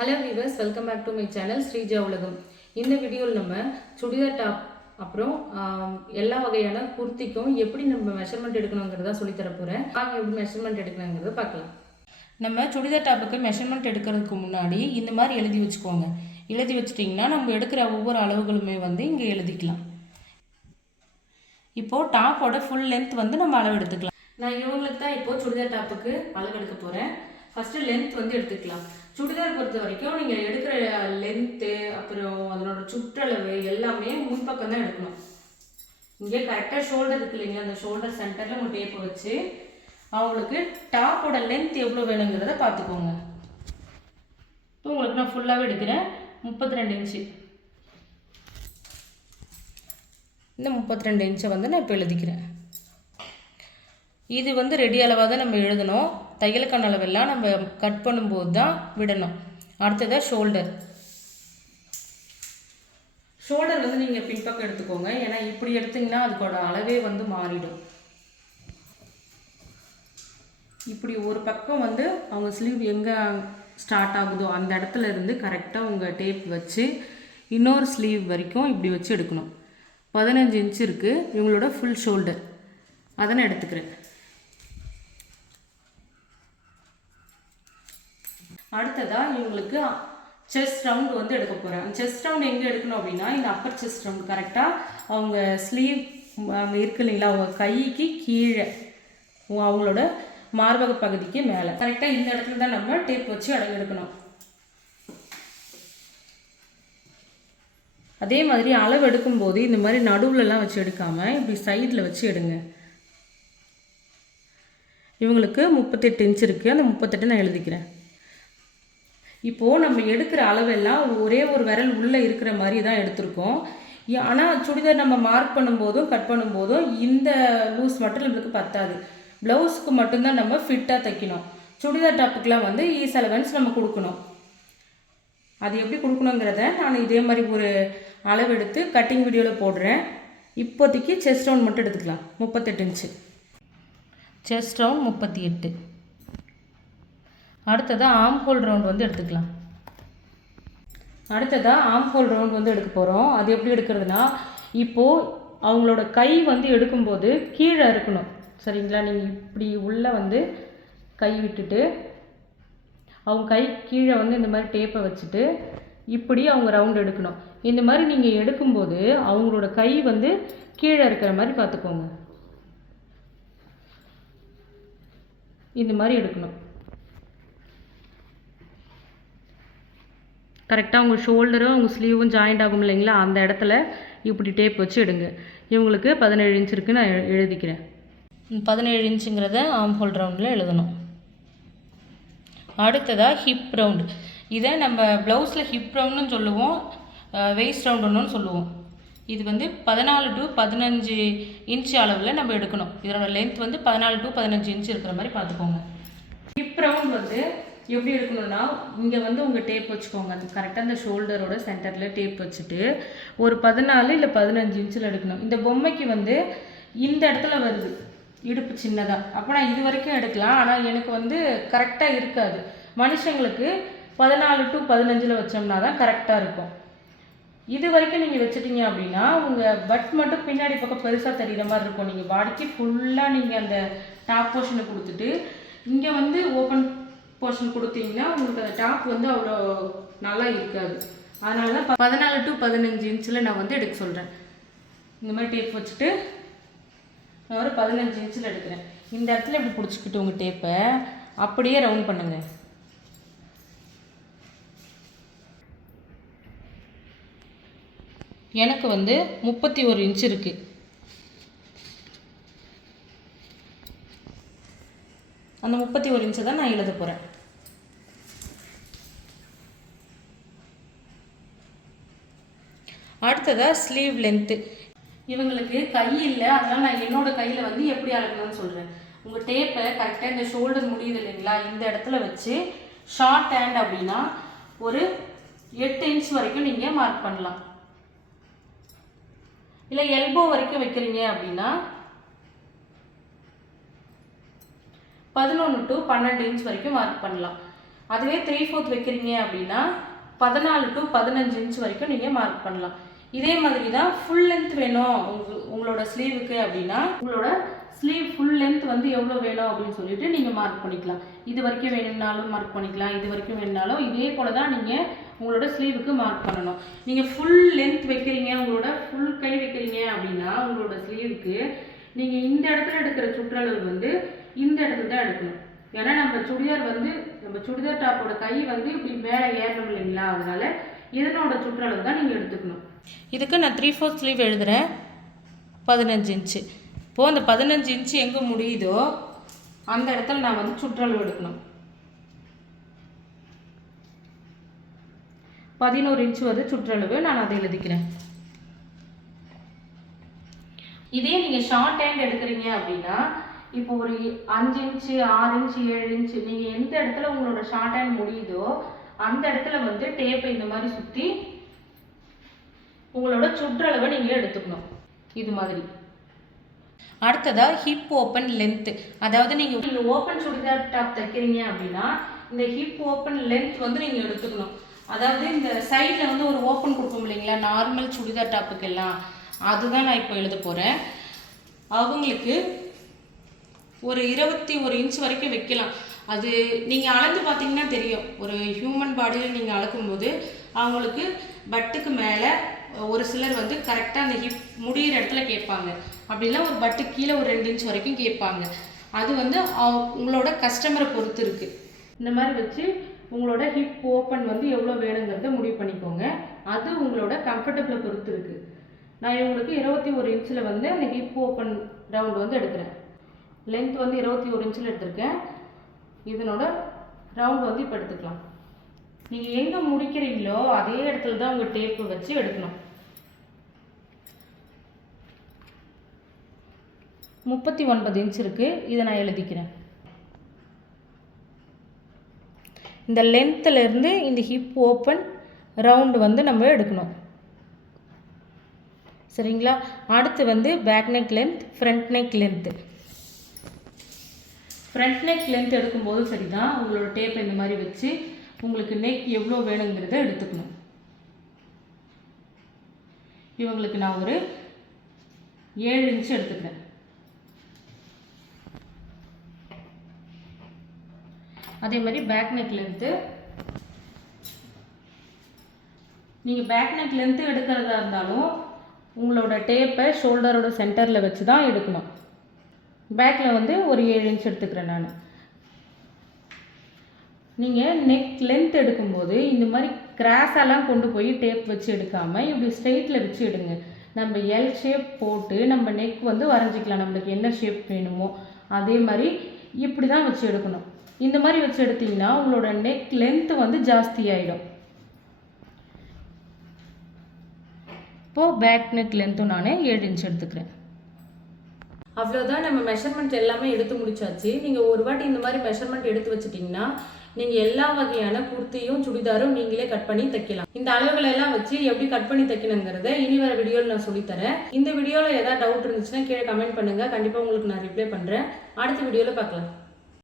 Hello viewers, welcome back to my channel Sreeja Ulagam. இந்த வீடியோவில் நம்ம சுடிதார் டாப் அப்புறம் எல்லா வகையான குர்த்திக்கும் எப்படி நம்ம மெஷர்மெண்ட் எடுக்கணுங்கிறத சொல்லித்தர போகிறேன். வாங்க எப்படி மெஷர்மெண்ட் எடுக்கணுங்கிறத பார்க்கலாம். நம்ம சுடிதார் டாப்புக்கு மெஷர்மெண்ட் எடுக்கிறதுக்கு முன்னாடி இந்த மாதிரி எழுதி வச்சுக்கோங்க. எழுதி வச்சிட்டிங்கன்னா நம்ம எடுக்கிற ஒவ்வொரு அளவுகளுமே இங்கே எழுதிக்கலாம். இப்போது டாப்போட ஃபுல் லென்த் நம்ம அளவு எடுத்துக்கலாம். நான் இவங்களுக்கு தான் இப்போது சுடிதார் டாப்புக்கு அளவு எடுக்க போகிறேன். ஃபஸ்ட்டு லென்த் எடுத்துக்கலாம். சுடிதார் பொறுத்த வரைக்கும் நீங்கள் எடுக்கிற லென்த்து அப்புறம் அதனோட சுற்றளவு எல்லாமே முன்பக்கம் தான் எடுக்கணும். இங்கே கரெக்டாக ஷோல்டர் இருக்கு இல்லைங்களா, அந்த ஷோல்டர் சென்டரில் உங்கள் டேப்பை வச்சு அவங்களுக்கு டாப்போட லென்த் எவ்வளோ வேணுங்கிறத பார்த்துக்கோங்க. இப்போ உங்களுக்கு நான் ஃபுல்லாகவே எடுக்கிறேன். 32 இன்ச்சு. இந்த 32 இன்ச்சை நான் இப்போ எழுதிக்கிறேன். இது ரெடி அளவாக தான் நம்ம எழுதணும். தையலுக்கான அளவெல்லாம் நம்ம கட் பண்ணும்போது தான் விடணும். அடுத்ததாக ஷோல்டர் நீங்கள் பின்பக்கம் எடுத்துக்கோங்க. ஏன்னா இப்படி எடுத்திங்கன்னா அதுக்கோட அளவே மாறிடும். இப்படி ஒரு பக்கம் அவங்க ஸ்லீவ் எங்கே ஸ்டார்ட் ஆகுதோ அந்த இடத்துல இருந்து கரெக்டாக உங்கள் டேப் வச்சு இன்னொரு ஸ்லீவ் வரைக்கும் இப்படி வச்சு எடுக்கணும். 15 இன்ச்சு இருக்குது இவங்களோட ஃபுல் ஷோல்டர். அதை நான் எடுத்துக்கிறேன். அடுத்ததாக இவங்களுக்கு செஸ்ட் ரவுண்ட் எடுக்க போகிறேன். செஸ்ட் ரவுண்ட் எங்கே எடுக்கணும் அப்படின்னா இந்த அப்பர் செஸ்ட் ரவுண்ட் கரெக்டாக அவங்க ஸ்லீவ் அங்கே இருக்கு இல்லைங்களா, அவங்க கைக்கு கீழே அவங்களோட மார்பக பகுதிக்கு மேலே கரெக்டாக இந்த இடத்துல தான் நம்ம டேப் வச்சு அளவு எடுக்கணும். அதே மாதிரி அளவு எடுக்கும்போது இந்த மாதிரி நடுவுலலாம் வச்சு எடுக்காமல் இப்படி சைடில் வச்சு எடுங்க. இவங்களுக்கு 38 இன்ச்சு இருக்குது. அந்த 38 நான் எழுதிக்கிறேன். இப்போது நம்ம எடுக்கிற அளவெல்லாம் ஒரே ஒரு விரல் உள்ளே இருக்கிற மாதிரி தான் எடுத்திருக்கோம். ஆனால் சுடிதார் நம்ம மார்க் பண்ணும்போதும் கட் பண்ணும்போதும் இந்த லூஸ் மட்டும் நம்மளுக்கு பத்தாது. ப்ளவுஸுக்கு மட்டும்தான் நம்ம ஃபிட்டாக தைக்கணும். சுடிதார் டாப்புக்கெலாம் ஈஸ் அலவன்ஸ் நம்ம கொடுக்கணும். அது எப்படி கொடுக்கணுங்கிறத நான் இதே மாதிரி ஒரு அளவு எடுத்து கட்டிங் வீடியோவில் போடுறேன். இப்போதைக்கு செஸ்ட் ரவுண்ட் மட்டும் எடுத்துக்கலாம். 38 இன்ச்சு செஸ்ட் ரவுண்ட் 38. அடுத்ததாக ஆம் ஹோல் ரவுண்ட் எடுத்துக்கலாம். அடுத்ததாக ஆம் ஹோல் ரவுண்ட் எடுக்க போகிறோம். அது எப்படி எடுக்கிறதுனா, இப்போது அவங்களோட கை எடுக்கும்போது கீழே இருக்கணும். சரிங்களா, நீங்கள் இப்படி உள்ளே கை விட்டுட்டு அவங்க கை கீழே இந்த மாதிரி டேப்பை வச்சுட்டு இப்படி அவங்க ரவுண்ட் எடுக்கணும். இந்த மாதிரி நீங்கள் எடுக்கும்போது அவங்களோட கை கீழே இருக்கிற மாதிரி பார்த்துக்கோங்க. இந்த மாதிரி எடுக்கணும். கரெக்டாக உங்கள் ஷோல்டரும் உங்கள் ஸ்லீவும் ஜாயிண்ட் ஆகும் இல்லைங்களா, அந்த இடத்துல இப்படி டேப் வச்சு எடுங்க. இவங்களுக்கு 17 இன்ச் இருக்குது, நான் எழுதிக்கிறேன். 17 இன்ச்சுங்கிறத ஆம் ஹோல் ரவுண்டில் எழுதணும். அடுத்ததாக ஹிப் ரவுண்டு. இதை நம்ம ப்ளவுஸில் ஹிப் ரவுண்டுன்னு சொல்லுவோம், வெயிஸ்ட் ரவுண்டுன்னு சொல்லுவோம். இது 14 to 15 இன்ச்சு அளவில் நம்ம எடுக்கணும். இதோட லென்த் 14 to 15 இன்ச்சு இருக்கிற மாதிரி பார்த்துக்கோங்க. ஹிப் ரவுண்ட் எப்படி எடுக்கணும்னா, இங்கே உங்கள் டேப் வச்சுக்கோங்க. அது கரெக்டாக அந்த ஷோல்டரோட சென்டரில் டேப் வச்சுட்டு ஒரு 14 இல்லை 15 இன்ச்சில் எடுக்கணும். இந்த பொம்மைக்கு இந்த இடத்துல வருது இடுப்பு சின்னதாக. அப்போ நான் இது வரைக்கும் எடுக்கலாம். ஆனால் எனக்கு கரெக்டாக இருக்காது. மனுஷங்களுக்கு 14 to 15 வச்சோம்னா தான் கரெக்டாக இருக்கும். இது வரைக்கும் நீங்கள் வச்சுட்டீங்க அப்படின்னா உங்கள் பட் மட்டும் பின்னாடி பக்கம் பெருசாக தெரிகிற மாதிரி இருக்கும். நீங்கள் பாடிக்கு ஃபுல்லாக நீங்கள் அந்த டாப் போர்ஷனை கொடுத்துட்டு இங்கே ஓப்பன் போர்ஷன் கொடுத்தீங்கன்னா உங்களுக்கு அந்த டாப் அவ்வளோ நல்லா இருக்காது. அதனால தான் 14 to 15 இன்ச்சில் நான் எடுக்க சொல்கிறேன். இந்த மாதிரி டேப் வச்சுட்டு நான் ஒரு 15 இன்ச்சில் எடுக்கிறேன். இந்த இடத்துல இப்படி பிடிச்சிக்கிட்டு உங்கள் டேப்பை அப்படியே ரவுண்ட் பண்ணுங்கள். எனக்கு 31 இன்ச்சு இருக்குது. அந்த 31 இன்ச்சு தான் நான் எழுத போகிறேன். அடுத்ததாக ஸ்லீவ் லென்த்து. இவங்களுக்கு கை இல்லை, அதனால் நான் என்னோடய கையில் எப்படி அளக்கணும்னு சொல்கிறேன். உங்கள் டேப்பை கரெக்டாக இந்த ஷோல்டர் முடியுது இல்லைங்களா, இந்த இடத்துல வச்சு ஷார்ட் ஹேண்ட் அப்படின்னா ஒரு 8 இன்ச் வரைக்கும் நீங்கள் மார்க் பண்ணலாம். இல்லை எல்போ வரைக்கும் வைக்கிறீங்க அப்படின்னா 11 to 12 இன்ச் வரைக்கும் மார்க் பண்ணலாம். அதுவே 3/4 வைக்கிறீங்க அப்படின்னா 14 to 15 இன்ச் வரைக்கும் நீங்கள் மார்க் பண்ணலாம். இதே மாதிரி தான் ஃபுல் லென்த் வேணும் உங்களோட ஸ்லீவுக்கு அப்படின்னா உங்களோட ஸ்லீவ் ஃபுல் லென்த் வந்து எவ்வளோ வேணும் அப்படின்னு சொல்லிட்டு நீங்கள் மார்க் பண்ணிக்கலாம். இது வரைக்கும் வேணும்னாலும் மார்க் பண்ணிக்கலாம், இது வரைக்கும் வேணும்னாலும் இதே போல் தான் நீங்கள் உங்களோட ஸ்லீவுக்கு மார்க் பண்ணணும். நீங்கள் ஃபுல் லென்த் வைக்கிறீங்க, உங்களோட ஃபுல் கை வைக்கிறீங்க அப்படின்னா உங்களோட ஸ்லீவுக்கு நீங்கள் இந்த இடத்துல எடுக்கிற சுற்றளவு வந்து இந்த இடத்துல தான் எடுக்கணும். ஏன்னா நம்ம சுடிதார் டாப்போட கை வந்து இப்படி மேலே ஏறணும் இல்லைங்களா, அதனால இதனோட சுற்றளவு தான் நீங்கள் எடுத்துக்கணும். இதுக்கு நான் 3/4 ஸ்லீவ் எழுதுகிறேன் 15 இன்ச்சு. இப்போது அந்த 15 இன்ச்சு எங்கே முடியுதோ அந்த இடத்துல நான் வந்து சுற்றளவு எடுக்கணும். 11 இன்ச்சு வந்து சுற்றளவு, நான் அதை எழுதிக்கிறேன். இதே நீங்கள் ஷார்ட் ஹேண்ட் எடுக்கிறீங்க அப்படின்னா இப்போ ஒரு 5 இன்ச்சு 6 இன்ச்சு 7 இன்ச்சு நீங்கள் எந்த இடத்துல உங்களோட ஷார்ட் ஹேண்ட் முடியுதோ அந்த இடத்துல வந்து டேப்பை இந்த மாதிரி சுற்றி உங்களோட சுற்றளவை நீங்கள் எடுத்துக்கணும் இது மாதிரி. அடுத்ததாக ஹிப் ஓப்பன் லென்த்து, அதாவது நீங்கள் ஓப்பன் சுடிதார் டாப் தைக்கிறீங்க அப்படின்னா இந்த ஹிப் ஓப்பன் லென்த் வந்து நீங்கள் எடுத்துக்கணும். அதாவது இந்த சைடில் வந்து ஒரு ஓப்பன் கொடுப்போம் இல்லைங்களா நார்மல் சுடிதார் டாப்புக்கெல்லாம், அதுதான் நான் இப்போ எழுத போகிறேன். அவங்களுக்கு ஒரு 21 இன்ச் வரைக்கும் வைக்கலாம். அது நீங்கள் அளந்து பார்த்தீங்கன்னா தெரியும். ஒரு ஹியூமன் பாடியில் நீங்கள் அளக்கும்போது அவங்களுக்கு பட்டுக்கு மேலே ஒரு சிலர் வந்து கரெக்டாக அந்த ஹிப் முடிகிற இடத்துல கேட்பாங்க, அப்படிலாம் ஒரு பட்டுக்கு கீழே ஒரு 2 இன்ச் வரைக்கும் கேட்பாங்க. அது வந்து உங்களோட கஸ்டமரை பொறுத்து இருக்குது. இந்த மாதிரி வச்சு உங்களோட ஹிப் ஓப்பன் வந்து எவ்வளோ வேணுங்கிறத முடிவு பண்ணிக்கோங்க. அது உங்களோட கம்ஃபர்டபுளை பொறுத்து இருக்குது. நான் இவங்களுக்கு 21 இன்ச்சில் வந்து அந்த ஹிப் ஓப்பன் ரவுண்ட் வந்து எடுக்கிறேன். லென்த் வந்து 21 இன்ச்சில் எடுத்திருக்கேன். இதனோட ரவுண்ட் வந்து இப்போ எடுத்துக்கலாம். நீங்கள் எங்கே முடிக்கிறீங்களோ அதே இடத்துல தான் உங்கள் டேப்பு வச்சு எடுக்கணும். 39 இன்ச் இருக்குது, இதை நான் எழுதிக்கிறேன். இந்த லென்த்துலேருந்து இந்த ஹிப் ஓப்பன் ரவுண்டு வந்து நம்ம எடுக்கணும், சரிங்களா? அடுத்து வந்து back neck length, front neck length. Front neck length எடுக்கும்போது சரி தான் உங்களோட டேப்பை இந்த மாதிரி வச்சு உங்களுக்கு நெக் எவ்வளோ வேணுங்கிறத எடுத்துக்கணும். இவங்களுக்கு நான் ஒரு 7 இன்ச் எடுத்துக்கிறேன். அதே மாதிரி பேக் நெக் லென்த்து, நீங்கள் பேக் நெக் லென்த்து எடுக்கிறதா இருந்தாலும் உங்களோட டேப்பை ஷோல்டரோட சென்டரில் வச்சு தான் எடுக்கணும். பேக்கில் வந்து ஒரு 7 இன்ச் எடுத்துக்கிறேன் நான். நீங்கள் நெக் லென்த் எடுக்கும்போது இந்த மாதிரி கிராஸெல்லாம் கொண்டு போய் டேப் வச்சு எடுக்காமல் இப்படி ஸ்ட்ரெயிட்டில் வச்சு எடுங்க. நம்ம எல் ஷேப் போட்டு நம்ம நெக் வந்து வரைஞ்சிக்கலாம், நம்மளுக்கு என்ன ஷேப் வேணுமோ அதே மாதிரி இப்படி தான் வச்சு எடுக்கணும். இந்த மாதிரி வச்சு எடுத்திங்கன்னா உங்களோட நெக் லென்த்து வந்து ஜாஸ்தி ஆகிடும். இப்போது பேக் நெக் லென்த்தும் நான் 7 இன்ச் எடுத்துக்கிறேன். அவ்வளோதான், நம்ம மெஷர்மெண்ட் எல்லாமே எடுத்து முடிச்சாச்சு. நீங்கள் ஒரு வாட்டி இந்த மாதிரி மெஷர்மெண்ட் எடுத்து வச்சுட்டிங்கன்னா நீங்கள் எல்லா வகையான குர்த்தியும் சுடிதாரும் நீங்களே கட் பண்ணி தைக்கலாம். இந்த அளவுகளெல்லாம் வச்சு எப்படி கட் பண்ணி தைக்கணுங்கிறத இனி வர வீடியோவில் நான் சொல்லித்தரேன். இந்த வீடியோவில் ஏதாவது டவுட் இருந்துச்சுன்னா கீழே கமெண்ட் பண்ணுங்கள், கண்டிப்பாக உங்களுக்கு நான் ரிப்ளை பண்ணுறேன். அடுத்த வீடியோவில் பார்க்கலாம்.